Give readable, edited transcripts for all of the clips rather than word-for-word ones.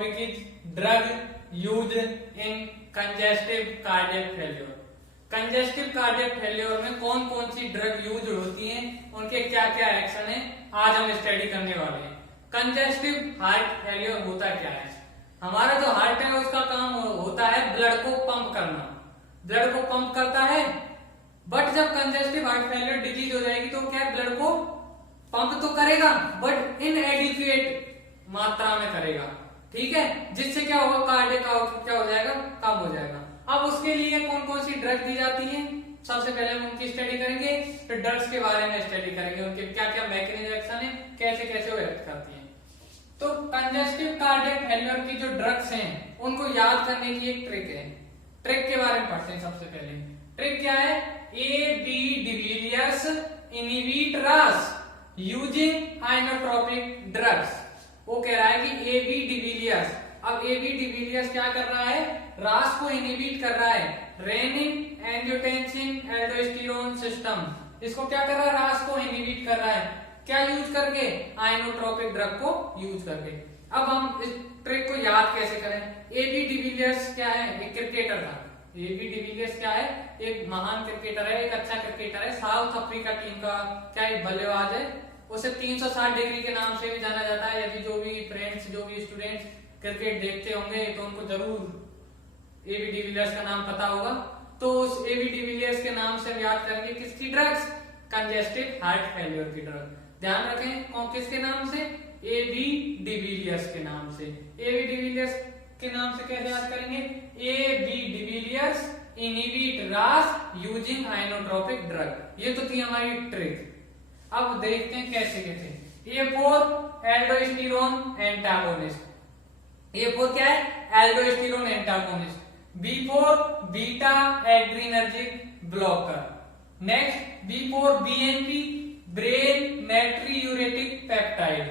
Topic is drug use in congestive cardiac failure. Congestive cardiac failure में कौन कौन सी ड्रग यूज होती हैं, उनके क्या क्या एक्शन है, आज हम स्टडी करने वाले हैं। कंजेस्टिव हार्ट फेल्योर होता क्या है? हमारा जो हार्ट है उसका काम होता है ब्लड को पंप करना, ब्लड को पंप करता है। बट जब कंजेस्टिव हार्ट फेल्योर डिजीज हो जाएगी तो क्या ब्लड को पंप तो करेगा बट इनएडिक्वेट मात्रा में करेगा, ठीक है, जिससे क्या होगा, कार्डियक आउटपुट क्या हो जाएगा, कम हो जाएगा। अब उसके लिए कौन कौन सी ड्रग दी जाती है, सबसे पहले हम उनकी स्टडी करेंगे, फिर ड्रग्स के बारे में स्टडी करेंगे, उनके क्या क्या मैकेनिज्म एक्शन है, कैसे कैसे वो एक्ट करती है। तो कंजेस्टिव कार्डियक फेल्योर की जो ड्रग्स हैं उनको याद करने की एक ट्रिक है। ट्रिक के बारे में पढ़ते हैं। सबसे पहले ट्रिक क्या है, ए बी डिविलियर्स इनहिबिट रास यूजिंग आइनोट्रोपिक ड्रग्स। वो कह रहा है कि ए बी डिविलियर्स, अब ए बी डिविलियर्स क्या कर रहा है, रास को इनहिबिट कर रहा है, रेनिन एंजियोटेंसिन एल्डोस्टेरोन सिस्टम, इसको क्या कर रहा है, रास को इनहिबिट कर रहा है, क्या यूज करके, आइनोट्रोपिक ड्रग को यूज करके। अब हम इस ट्रिक को याद कैसे करें। ए बी डिविलियर्स क्या है, एक क्रिकेटर था। ए बी डिविलियर्स क्या है, एक महान क्रिकेटर है, एक अच्छा क्रिकेटर है, साउथ अफ्रीका टीम का क्या एक बल्लेबाज है। उसे 360 डिग्री के नाम से भी जाना जाता है। यदि जो भी फ्रेंड्स, जो भी स्टूडेंट्स क्रिकेट देखते होंगे तो उनको जरूर ए बी डिविलियर्स का नाम पता होगा। तो उस ए बी डिविलियर्स के नाम से याद करेंगे किसकी ड्रग्स, कंजेस्टिव हार्ट फेल्योर की ड्रग। ध्यान रखें कौन किसके नाम से, ए बी डिविलियर्स के नाम से। ए बी डिविलियर्स के नाम से कैसे याद करेंगे, ए बी डिविलियर्स इनहिबिट रास यूजिंग आइनोट्रोपिक ड्रग। ये तो थी हमारी ट्रिक। अब देखते हैं कैसे कैसे। A four aldosterone antagonist, A four क्या है, aldosterone antagonist. B four beta adrenergic blocker. Next B four BNP brain natriuretic peptide,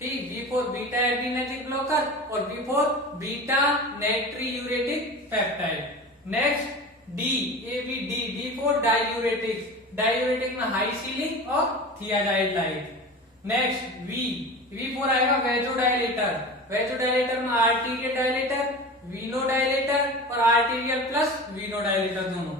ठीक, B four beta adrenergic blocker और B four beta natriuretic peptide. Next D, A B D, D four diuretics, diuretic में high ceiling और thiazide. Next V, V four आएगा vasodilator, vasodilator में arterial dilator, venodilator और arterial plus वीनोडाइलेटर दोनों।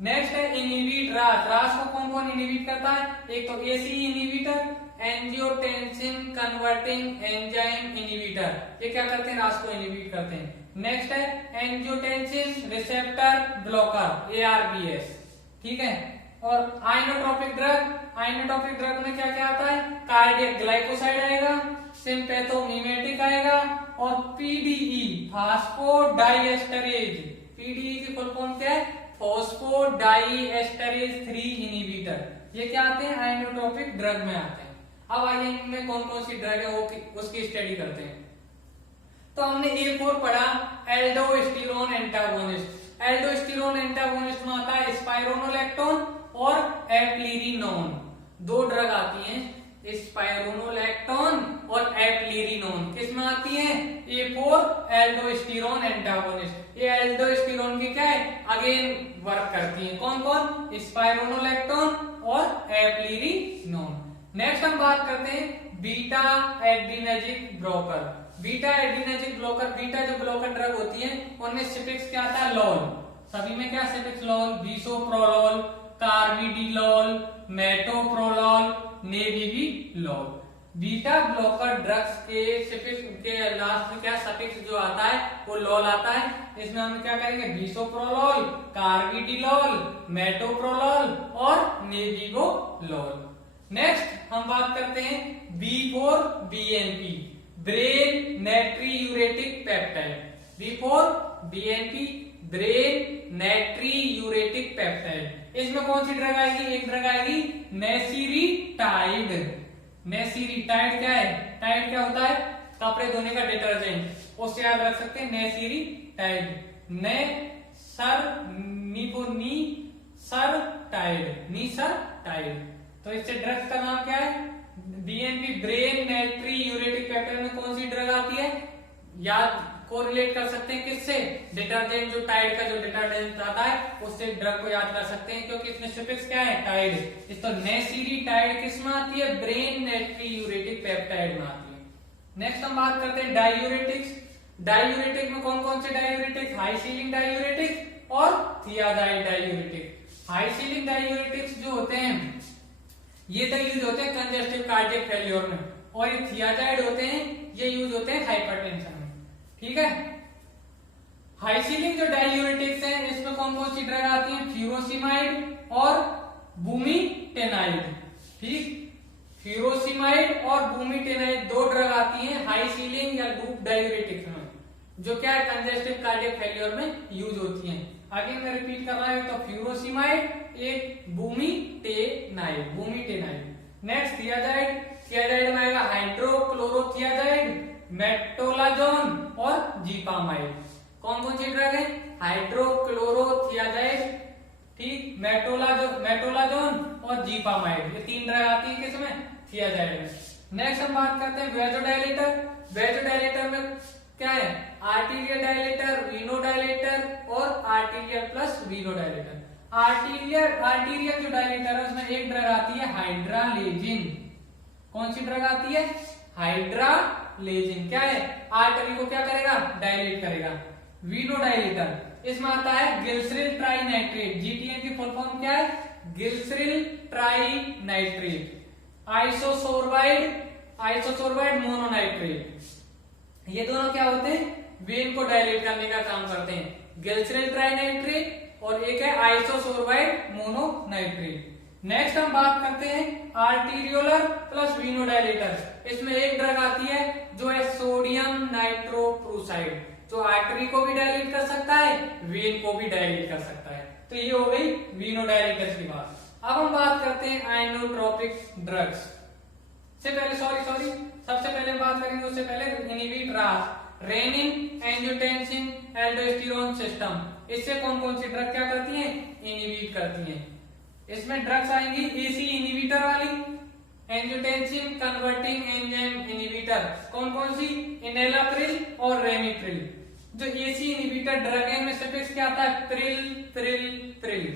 Next है inhibit रास, रास को कौन कौन इनहिबिट करता है, एक तो AC inhibitor, angiotensin converting enzyme inhibitor, ये क्या करते हैं, रास को इनहिबिट करते हैं। नेक्स्ट है एंजियोटेंसिन रिसेप्टर ब्लॉकर, एआरबीएस, ठीक है। और आइनोट्रोपिक ड्रग, आइनोट्रोपिक ड्रग में क्या क्या आता है, कार्डियक ग्लाइकोसाइड आएगा, सिंपैथोमिमेटिक आएगा और पीडीई फास्फोडाइएस्टरेज, पीडीई की फुल फॉर्म क्या है, फॉस्फोडाइएस्टरेज 3 इनहिबिटर, ये क्या आते हैं, आइनोट्रोपिक ड्रग में आते हैं। अब आइए इनमें कौन कौन सी ड्रग है वो उसकी स्टडी करते हैं। तो हमने ए फोर पढ़ा एल्डोस्टेरोन एंटागोनिस्ट। एल्डोस्टेरोन एंटागोनिस्ट में आता है स्पाइरोनोलैक्टोन और एप्लीरिनोन, दो ड्रग आती हैं, स्पाइरोनोलैक्टोन और एप्लीरिनोन, किसमें आती है, ए फोर एल्डोस्टेरोन एंटागोनिस्ट। ये एल्डोस्टेरोन की क्या है, अगेन वर्क करती है, कौन कौन, स्पाइरोनोलैक्टोन और एप्लीरिनोन। नेक्स्ट हम बात करते हैं beta adrenergic blocker. Beta adrenergic blocker, beta जो ब्लॉकर ड्रग होती है उनमें सिफिक्स क्या आता है, लॉल, सभी में क्या suffix lol, bisoprolol, carvedilol, metoprolol, nebivolol. Beta blocker drugs के सिफिक्स के लास्ट में क्या सफिक्स जो आता है वो लॉल आता है। इसमें हम क्या करेंगे, बिसोप्रोलॉल, कार्बिडिलॉल, मेटोप्रोलॉल और नेबिविलॉल। नेक्स्ट हम बात करते हैं B four BNP, brain natriuretic peptide, B four BNP brain natriuretic peptide. इसमें कौन सी ड्रग आएगी, एक ड्रग आएगी नेसिरिटाइड। नेसिरिटाइड क्या है, टाइड क्या होता है, कपड़े धोने का डिटर्जेंट, उससे याद रख सकते हैं नेसिरिटाइड, ने सर नीको नी सर टाइड, नी सर टाइड। तो इससे ड्रग्स का नाम क्या है, बीएनपी ब्रेन नाइट्रियूरेटिक पेप्टाइड में कौन सी ड्रग आती है, याद कोरिलेट कर सकते हैं किससे, डिटर्जेंट, जो टाइड का जो डिटर्जेंट आता है उससे ड्रग को याद कर सकते हैं, क्योंकि इसमें सफिक्स क्या है, टाइड। इस तो नेसिरिटाइड किसमें आती है, ब्रेन नाइट्रियूरेटिक पेप्टाइड में आती है। नेक्स्ट हम बात करते हैं डायूरेटिक्स। डायूरेटिक में कौन कौन से डायूरेटिक? हाई सीलिंग डायूरेटिक और thiazide diuretic. High ceiling diuretics जो होते हैं ये तो यूज होते हैं कंजेस्टिव कार्डियक फेल्योर में, और ये थियाजाइड होते हैं ये यूज होते हैं हाइपरटेंशन में। ठीक है, हाई सीलिंग जो डायूरेटिक्स हैं इसमें कौन कौन सी ड्रग आती है? फ्यूरोसिमाइड और बुमीटेनाइड। ठीक, फ्यूरोसिमाइड और बुमीटेनाइड दो ड्रग आती हैं हाई सीलिंग या लूप डायूरेटिक्स में, जो क्या है कंजेस्टिव कार्डियक फेल्योर में यूज होती हैं। आगे मैं रिपीट कर रहा हूं, तो फ्यूरोसिमाइड, एक बुमीटेनाइड। नेक्स्ट थियाजाइड, थियाजाइड में आएगा हाइड्रोक्लोरोथियाजाइड, मेट्रोलाजोन और जीपामाइड। कौन कौन सी ड्रग है? हाइड्रोक्लोरोथियाजाइड, ठीक, मेट्रोलाजोन और जीपामाइड, ये तीन ड्रग आती है किसमें? थियाजाइड में। नेक्स्ट हम बात करते हैं वेजोडाइलेटर। वेजोडाइलेटर में क्या है? आर्टीरियल डायलेटर, वीनोडाइलेटर और आर्टीरियल प्लस वीनोडाइलेटर। आर्टीरियल जो डायलेटर है उसमें एक ड्रग आती है हाइड्रालेजिन। कौन सी ड्रग आती है? हाइड्रालेजिन। क्या है? आर्टरी को क्या करेगा? डायलेट करेगा। वीनोडाइलेटर इसमें आता है गिल्सरिल ट्राइनाइट्रेट। जीटीएन की फुल फॉर्म क्या है? गिल्सरिल ट्राइनाइट्रेट। आइसोसोर्बाइड मोनोनाइट्रेट। ये दोनों क्या होते हैं? वेन को डायलेट करने का काम करते हैं। गिल्सरिल ट्राइनाइट्रेट और एक है आइसोसोर्बाइड मोनोनाइट्रेट। नेक्स्ट हम बात करते हैं आर्टीरियोलर प्लस वीनोडाइलेटर। इसमें एक ड्रग आती है जो है सोडियम नाइट्रोप्रूसाइड, जो आर्टरी को भी डायलेट कर सकता है, वेन को भी डायलेट कर सकता है। तो ये हो गई वीनोडाइलेटर्स की बात। अब हम बात करते हैं आइनोट्रोपिक ड्रग्स से पहले सबसे पहले हम बात करेंगे उससे पहले इनहिबिट रास, रेनिन, एंजियोटेंसिन, एल्डोस्टेरोन सिस्टम। इससे कौन कौन सी ड्रग क्या करती हैं? इनहिबिट करती हैं। इसमें ड्रग्स आएंगी एसी इनहिबिटर वाली, एंजियोटेंसिन कन्वर्टिंग एंजाइम इनहिबिटर। कौन कौन सी? इनेलाप्रिल और रेमिप्रिल। जो एसी इनहिबिटर ड्रग है इनमें सफिक्स क्या आता है? प्रिल।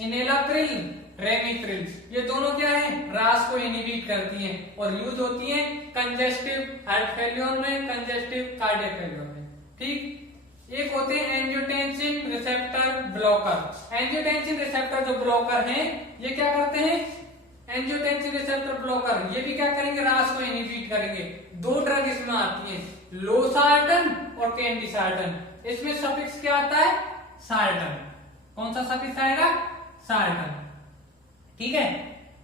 इनेलाप्रिल, रेमिप्रिल, ये दोनों क्या है? रास को इनहिबिट करती हैं और यूज होती हैं कंजेस्टिव हार्ट फेल्योर में, कंजेस्टिव कार्डियक फेल्योर में। ठीक, एक होते हैं angiotensin receptor blocker. Angiotensin receptor जो ब्लॉकर हैं ये क्या करते हैं? एंजियोटेंसिन रिसेप्टर ब्लॉकर ये भी क्या करेंगे? रास को इनहिबिट करेंगे। दो ड्रग इसमें आती हैं, लोसार्टन और कैंडिसार्टन। इसमें सफिक्स क्या आता है? सार्टन। कौन सा सफिक्स आएगा? सार्टन। ठीक है,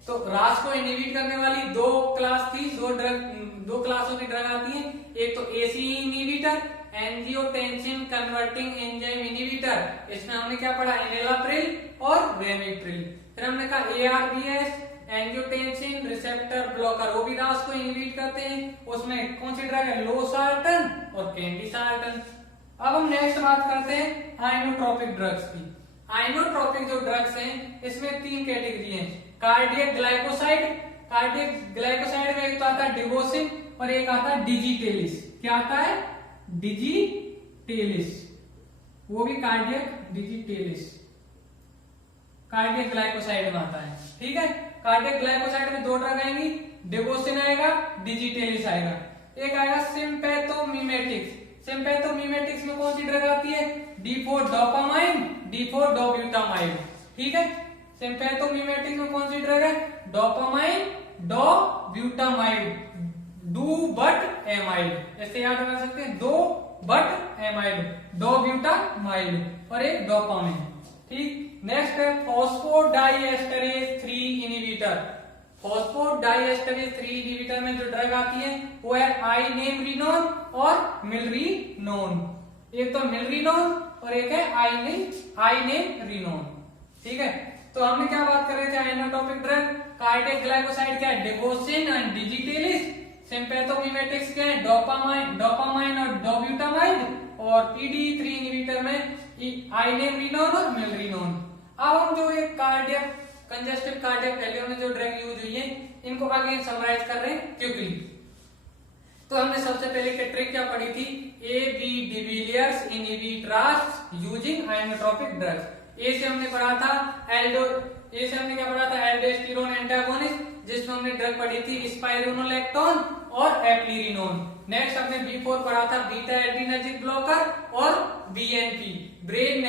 तो रास को इनहिबिट करने वाली दो क्लास थी, दो क्लासों की ड्रग आती है। एक तो AC inhibitor, angiotensin converting enzyme inhibitor. इसमें हमने क्या पढ़ा? इनेलाप्रिल और रेमिप्रिल। फिर हमने कहा एआरबीएस, एंजियोटेंसिन रिसेप्टर ब्लॉकर, वो भी रास को इनहिबिट करते हैं। उसमें कौन सी ड्रग है? लोसार्टन और कैंडिसार्टन। अब हम नेक्स्ट बात करते हैं आइनोट्रोपिक ड्रग्स की। आइनोट्रोपिक जो ड्रग्स हैं इसमें तीन कैटेगरी हैं। कार्डियक ग्लाइकोसाइड में एक तो आता है डिवोसिन और एक आता है डिजिटेलिस। क्या आता है? डिजिटेलिस, वो भी कार्डियक ग्लाइकोसाइड में आता है। ठीक है, कार्डियक ग्लाइकोसाइड में दो ड्रग आएंगी, डिवोसिन आएगा, डिजिटेलिस आएगा। एक आएगा सिंपैथोमिमेटिक्स। सिंपैथोमिमेटिक्स में कौन सी ड्रग आती है? D4 dopamine, D4 डोब्यूटामाइड। ठीक है, सिंपैथोमिमेटिक्स में कौन सी ड्रग है? Dopamine, dobutamine, do but amide. ऐसे याद रख सकते हैं, दो बट एमाइड, डोब्यूटामाइड और एक डोपामाइन। ठीक, नेक्स्ट है फॉस्फोडाइएस्टरेज 3 इनहिबिटर। फॉस्फोडाइएस्टरेज 3 इनहिबिटर में जो ड्रग आती है वो है आइनेमरिनोन और मिलरिनोन। एक तो मिलरिनोन और एक है आइनेमरिनोन। ठीक है, तो हमने क्या बात कर रहे थे? आइनोट्रोपिक ड्रग, कार्डियक ग्लाइकोसाइड क्या है? डिवोसिन एंड डिजिटेलिस। सिंपैथोमिमेटिक्स क्या है? डोपामाइन और डोब्यूटामाइड। और पीडी3 इनहिबिटर में आइनेमरिनोन और मिलरिनोन। अब हम जो ये कार्डियक कंजेस्टिव कार्डियक फेल्योर में जो ड्रग यूज हुई है इनको आगे समराइज कर रहे हैं क्विकली। तो हमने सबसे पहले की ट्रिक क्या पढ़ी थी? ए बी डिविलियर्स इनहिबिट रास यूजिंग आइनोट्रोपिक ड्रग्स। ए से हमने पढ़ा था एल्डोस्टेरोन एंटागोनिस्ट, जिसमें हमने ड्रग पढ़ी थी स्पाइरोनोलेक्टोन और एप्लिरिनोन। नेक्स्ट हमने B4 पढ़ा था बीटा एड्रीनर्जिक ब्लॉकर और BNP ब्रेन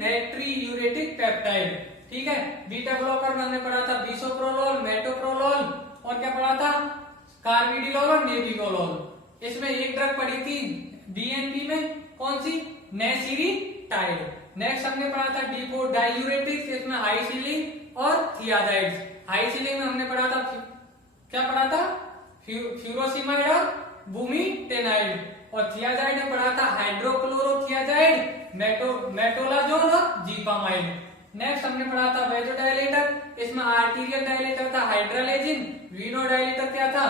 नाइट्रियूरेटिक पेप्टाइड। ठीक है, बीटा ब्लॉकर में हमने पढ़ा था बिसोप्रोलोल, मेटोप्रोलोल और क्या पढ़ा था कार्बिडिलोल और नेबिकोलोल। इसमें एक ड्रग पढ़ी थी BNP में, कौन सी, नेसिरिटाइड। नेक्स्ट हमने पढ़ा था D4 डायूरेटिक्स, इसमें हाइसिलिन और थियाजाइड्स। हाइसिलिन में हमने पढ़ा था क्या पढ़ा था फ्यूरोसिमाइड और बुमीटेनाइड, और थियाजाइड में पढ़ा था हाइड्रोक्लोरोथियाजाइड, मेटोलाजोन और जीपामाइड। नेक्स्ट हमने पढ़ा था वेजोडाइलेटर, इसमें आर्टीरियल डायलेटर था हाइड्रालेजिन, वीनो डायलेटर क्या था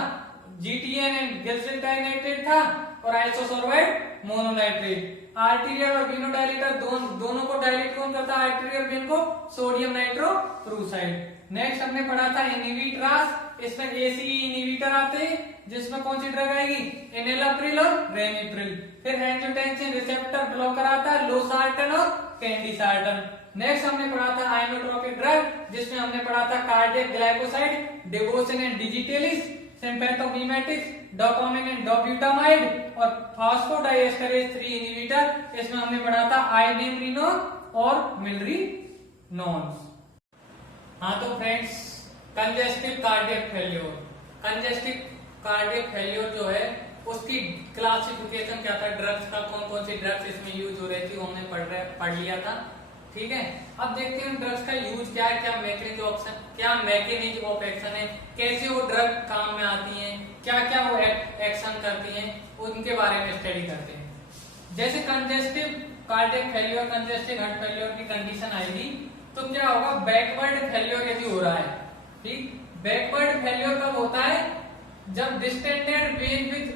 GTN एंड गिल्सिटाइनेटेड था, और आइसोसोर्बाइड मोनोनाइट्रेट। आर्टीरियल और वीनो डायलेटर दोनों को डायलेट कौन करता है, आर्टीरियल वेन को सोडियम नाइट्रोक्रूसाइड। नेक्स्ट हमने पढ़ा था इनहिबिट्रास, इसमें ACE इनहिबिटर आते हैं, जिसमें कौन सी ड्रग आएगी, एनेलाप्रिल और रेमिप्रिल। फिर एंजियोटेंसिन रिसेप्टर ब्लॉकर आता है लोसार्टन और कैंडिसार्टन। नेक्स्ट हमने पढ़ा था आइनोट्रोपिक ड्रग, जिसमें हमने पढ़ा था कार्डियक ग्लाइकोसाइड, डेवोसिन and digitalis, sympathomimetics, dopamine and dobutamine और फास्फोडाइएस्टरेज 3 इनहिबिटर। इसमें हमने पढ़ा था आइनेमरिनोन और मिलरिनोन। हाँ तो friends, congestive cardiac failure, congestive cardiac failure जो है उसकी क्लासिफिकेशन क्या था, ड्रग्स का कौन कौन सी ड्रग्स इसमें यूज हो रही थी वो हमने पढ़ लिया था। ठीक है, अब देखते हैं ड्रग्स का यूज क्या है, क्या मैकेनिज्म ऑफ एक्शन है, कैसे वो ड्रग काम में आती हैं, क्या क्या वो एक्शन करती हैं, उनके बारे में स्टडी करते हैं। जैसे congestive cardiac failure, congestive heart failure की कंडीशन आएगी तो क्या होगा, बैकवर्ड फेल्योर यदि हो रहा है। ठीक, बैकवर्ड फेल्योर कब होता है, जब distended when with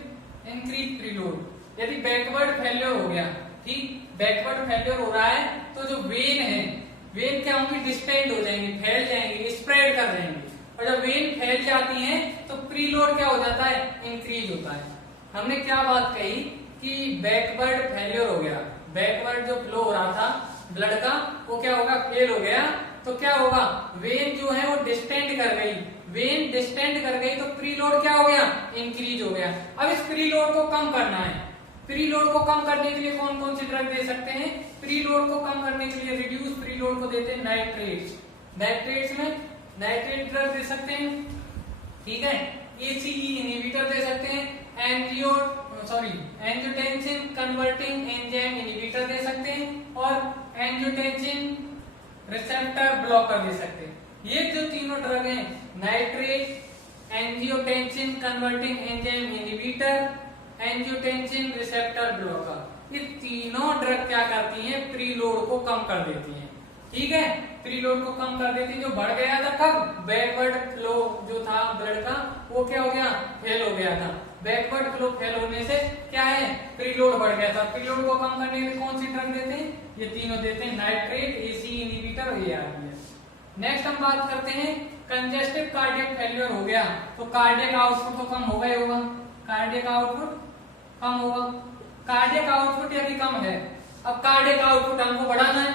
increase preload. यदि बैकवर्ड फेल्योर हो गया, ठीक, बैकवर्ड फेल्योर हो रहा है तो जो वेन है, वेन क्या होंगी, डिस्टेंड हो जाएंगी, फैल जाएंगी, स्प्रेड कर जाएंगी, और जब वेन फैल जाती हैं तो प्रीलोड क्या हो जाता है, इंक्रीज होता है। हमने क्या बात कही कि बैकवर्ड फेल्योर हो गया, बैकवर्ड जो फ्लो हो रहा था ब्लड का वो क्या होगा, फेल हो गया, तो क्या होगा, वेन जो है वो डिस्टेंड कर गई, वेन डिस्टेंड कर गई तो प्रीलोड क्या हो गया, इंक्रीज हो गया। अब इस प्रीलोड को कम करना है, प्रीलोड को कम करने के लिए कौन कौन सी ड्रग दे सकते हैं, प्रीलोड को कम करने के लिए रिड्यूस प्रीलोड को देते हैं नाइट्रेट्स, नाइट्रेट्स में नाइट्रेट ड्रग दे सकते हैं। ठीक है, ACE इनहिबिटर दे सकते हैं, एंजियोटेंसिन कन्वर्टिंग एंजाइम इनहिबिटर दे सकते हैं, और एंजियोटेंसिन रिसेप्टर ब्लॉकर दे सकते हैं। ये जो तीनों ड्रग हैं, nitrate, angiotensin converting enzyme inhibitor, angiotensin receptor blocker, ये तीनों ड्रग क्या करती हैं, प्रीलोड को कम कर देती हैं। ठीक है, प्रीलोड को कम कर देती, जो बढ़ गया था कब, बैकवर्ड फ्लो जो था ब्लड का वो क्या हो गया, फेल हो गया था। बैकवर्ड फ्लो फेल होने से क्या है, प्रीलोड बढ़ गया था। प्रीलोड को कम करने के लिए कौन सी ड्रग देते हैं, ये तीनों देते हैं, नाइट्रेट, ACE इनहिबिटर और ARBs। नेक्स्ट हम बात करते हैं कंजेस्टिव कार्डियक फेल्योर हो गया तो कार्डियक आउटपुट तो कम होगा ही होगा, कार्डियक आउटपुट कम होगा। कार्डियक आउटपुट यदि कम है, अब कार्डियक आउटपुट हमको बढ़ाना है,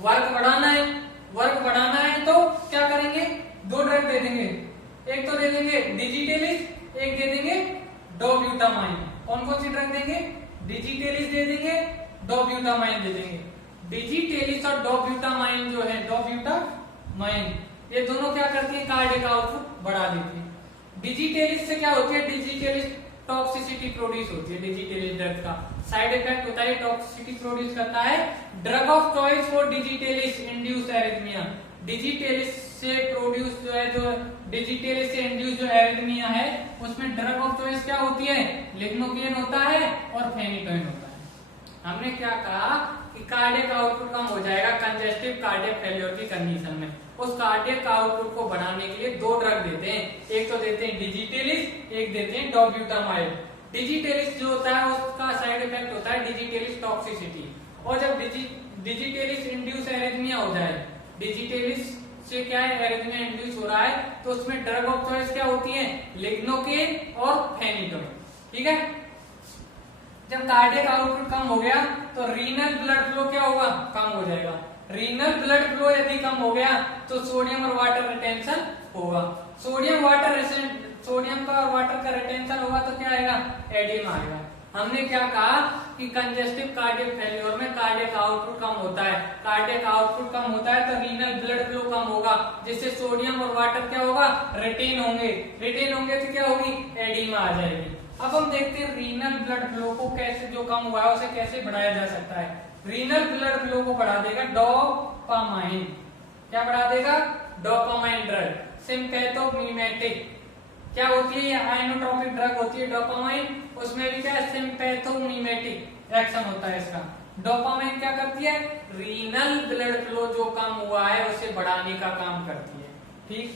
वर्क बढ़ाना है, वर्क बढ़ाना है तो क्या करेंगे, दो ड्रग दे देंगे, एक तो दे देंगे डिजिटेलिस, एक दे देंगे डोब्यूटामाइन। कौन कौन सी ड्रग देंगे, डिजिटेलिस दे देंगे, डोब्यूटामाइन दे देंगे। डिजिटेलिस और डोब्यूटामाइन जो है, डोब्यूटामाइन ये दोनों क्या करती है, कार्डियक आउटपुट बढ़ा देती है। डिजिटेलिस से क्या होती है, डिजिटेलिस टॉक्सिसिटी प्रोड्यूस होती है। डिजिटेलिस ड्रग का साइड इफेक्ट होता है, टॉक्सिसिटी प्रोड्यूस करता है। Drug of choice for digitalis induce arrhythmia, digitalis से प्रोड्यूस जो है, जो डिजिटेलिस से इंड्यूस जो एरिथमिया है उसमें ड्रग ऑफ चॉइस क्या होती है, लिग्नोकेन होता है और फेनिटोइन होता है। हमने क्या कहा कि कार्डियक आउटपुट कम हो जाएगा कंजेस्टिव कार्डियक फेल्योर की कंडीशन में। उस कार्डियक आउटपुट को बढ़ाने के लिए दो ड्रग देते हैं, एक तो देते हैं डिजिटेलिस, एक देते हैं डोब्यूटामाइड। डिजिटेलिस जो होता है उसका साइड इफेक्ट होता है डिजिटेलिस टॉक्सिसिटी, और जब डिजिटेलिस इंड्यूस एरिथमिया हो जाए, डिजिटेलिस से क्या है, एरिथमिया इंड्यूस हो रहा है तो उसमें ड्रग ऑफ चॉइस क्या होती है, लिग्नोकेन और फेनिटोइन। ठीक है, जब कार्डियक आउटपुट कम हो गया तो रीनल ब्लड फ्लो क्या होगा, कम हो जाएगा। रीनल ब्लड फ्लो यदि कम हो गया तो सोडियम और वाटर रिटेंशन होगा। सोडियम वाटर सोडियम का और वाटर का रिटेंशन होगा तो क्या आएगा, एडिमा आएगा। हमने क्या कहा कि कंजेस्टिव कार्डियक फेल्योर में कार्डियक आउटपुट कम होता है, कार्डियक आउटपुट कम होता है तो रीनल ब्लड फ्लो कम होगा, जिससे सोडियम और वाटर क्या होगा, रिटेन होंगे, रिटेन होंगे तो क्या होगी, एडिमा आ जाएगी। अब हम देखते हैं रीनल ब्लड फ्लो को कैसे, जो कम हुआ है उसे कैसे बढ़ाया जा सकता है। रीनल ब्लड फ्लो को बढ़ा देगा डोपामाइन, क्या बढ़ा देगा, डोपामाइन ड्रग। सिम्पैथोमिमेटिक क्या होती है, ये आइनोट्रोपिक ड्रग होती है डोपामाइन, उसमें भी क्या है, सिम्पैथोमिमेटिक एक्शन होता है इसका। डोपामाइन क्या करती है, रीनल ब्लड फ्लो जो कम हुआ है उसे बढ़ाने का काम करती है। ठीक,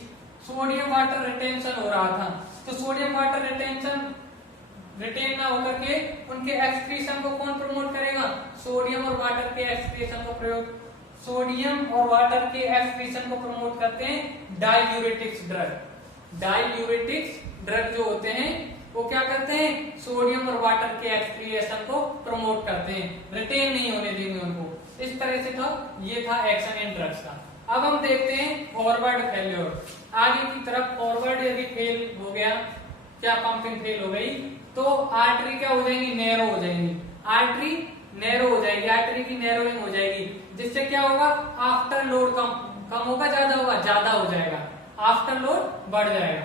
सोडियम वाटर रिटेंशन हो रहा था तो सोडियम वाटर रिटेंशन रिटेन ना होकर के उनके एक्सक्रीशन को कौन प्रमोट करेगा, सोडियम और वाटर के एक्सक्रीशन को प्रयोग, सोडियम और वाटर के एक्सक्रीशन को प्रमोट करते हैं डाययूरेटिक्स ड्रग। डाययूरेटिक्स ड्रग जो होते हैं वो क्या करते हैं, सोडियम और वाटर के एक्सक्रिएशन को प्रमोट करते हैं, रिटेन नहीं होने देंगे उनको। इस तरह से तो ये था एक्शन इन ड्रग्स का। अब हम देखते हैं फॉरवर्ड फेल्योर, आगे की तरफ फॉरवर्ड यदि फेल हो गया, क्या पंपिंग फेल हो गई तो आर्टरी क्या हो जाएंगी, नैरो हो जाएंगी, आर्टरी नैरो हो जाएगी, आर्टरी की नैरोइंग हो जाएगी, जिससे क्या होगा, आफ्टर लोड कम होगा, ज्यादा होगा, ज्यादा हो जाएगा, आफ्टर लोड बढ़ जाएगा।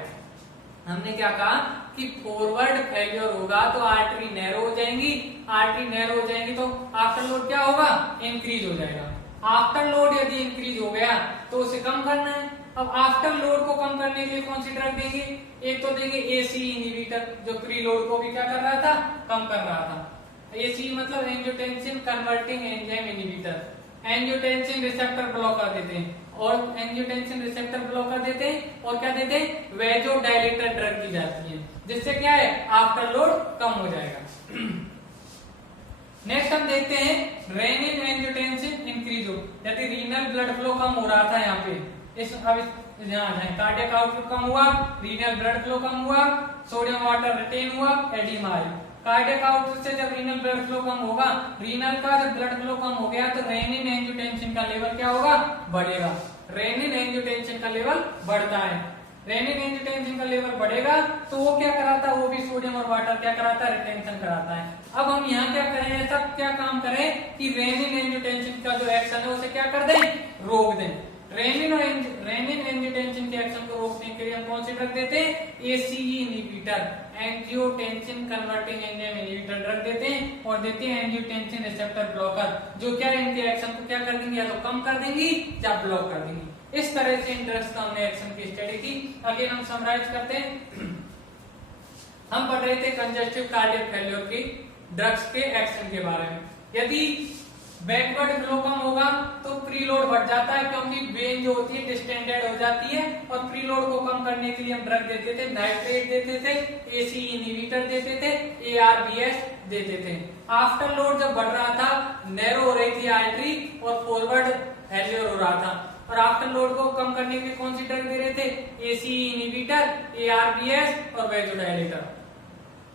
हमने क्या कहा कि फॉरवर्ड फेल्योर होगा तो आर्टरी नैरो हो जाएंगी, आर्टरी नैरो हो जाएंगी तो आफ्टर लोड क्या होगा, इंक्रीज हो जाएगा। आफ्टर लोड यदि इंक्रीज हो गया तो उसे कम करना है। अब आफ्टर लोड को कम करने के लिए कौन सी ड्रग देंगे, एक तो देंगे एसी इनहिबिटर, जो प्री लोड को भी क्या कर रहा था, कम कर रहा था। एसी मतलब angiotensin converting enzyme inhibitor, angiotensin receptor blocker देते हैं, और एंजियोटेंसिन रिसेप्टर ब्लॉकर देते हैं, और क्या देते हैं, वेजोडाइलेटर ड्रग दी जाती है, जिससे क्या है, आफ्टर लोड कम हो जाएगा। नेक्स्ट हम देखते हैं रेनिन एंजियोटेंसिन इंक्रीज हो, यदि रीनल ब्लड फ्लो कम हो रहा था यहाँ पे, यहाँ जाए, कार्डियक आउटपुट कम हुआ, रीनल ब्लड फ्लो कम हुआ, सोडियम वाटर रिटेन हुआ, एडिमा आई। कार्डियक आउटपुट से जब रीनल ब्लड फ्लो कम होगा, रीनल का जब ब्लड फ्लो कम हो गया तो रेनिन एंजियोटेंसिन का लेवल क्या होगा, बढ़ेगा, रेनिन एंजियोटेंसिन का लेवल बढ़ता है। रेनिन एंजियोटेंसिन का लेवल बढ़ेगा तो वो क्या कराता है, वो भी सोडियम और वाटर क्या कराता है, रिटेंशन कराता है। अब हम यहाँ क्या करें, ऐसा क्या काम करें कि रेनिन एंजियोटेंसिन का जो एक्शन है उसे क्या कर दें, रोक दें। रेनिन एंजियोटेंसिन के एक्शन को रोकने के लिए हम कौन सी ड्रग देते हैं, ACE inhibitor, angiotensin converting enzyme inhibitor drug देते हैं, और देते हैं एंजियोटेंसिन रिसेप्टर ब्लॉकर, जो क्या इनके एक्शन को क्या कर देंगे, या तो कम कर देंगी या ब्लॉक कर देंगी। इस तरह से इन ड्रग्स का हमने एक्शन की स्टडी की। अगेन हम समराइज करते हैं, हम पढ़ रहे थे कंजेस्टिव कार्डियक फेल्योर की ड्रग्स के एक्शन के बारे में। यदि बैकवर्ड फ्लो कम होगा तो प्रीलोड बढ़ जाता है, क्योंकि वेन जो होती है डिस्टेंडेड हो जाती है, और प्रीलोड को कम करने के लिए हम ड्रग देते थे, नाइट्रेट देते थे, एसी इनहिबिटर देते थे, एआरबीएस देते थे। आफ्टर लोड जब बढ़ रहा था, नैरो हो रही थी आर्टरी और फॉरवर्ड फेल्योर हो रहा था, और आफ्टर लोड को कम करने के लिए कौन सी ड्रग दे रहे थे, एसी इनहिबिटर, एआरबीएस और वेजोडाइलेटर।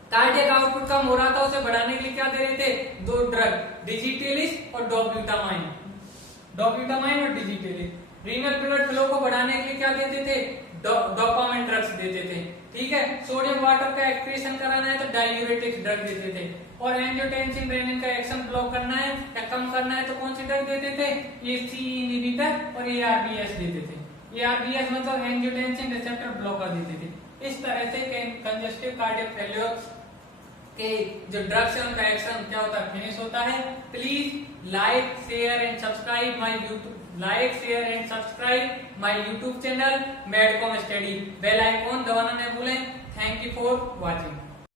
कार्डियक आउटपुट कम हो रहा था, उसे बढ़ाने के लिए क्या दे रहे थे, दो ड्रग, डिजिटेलिस और डोब्यूटामाइन, डोब्यूटामाइन और डिजिटेलिस। रीनल ब्लड फ्लो को बढ़ाने के लिए क्या देते थे, डोपामाइन ड्रग्स देते थे, ठीक है। सोडियम वाटर का एक्सक्रीशन कराना है तो डाययूरेटिक्स ड्रग देते थे, और एंजियोटेंसिन रेनिन का एक्शन ब्लॉक करना है या कम करना है तो कौन सी ड्रग देते थे, एसी इनहिबिटर और एआरबीएस देते थे। एआरबीएस मतलब एंजियोटेंसिन रिसेप्टर ब्लॉकर देते थे। इस तरह से कंजेस्टिव कार्डियक फेल्योर के जो ड्रग्स है उनका एक्शन क्या होता है, फिनिश होता है। Please like share and subscribe my YouTube channel Medcom study. Bell icon दबाना न भूलें। Thank you for watching.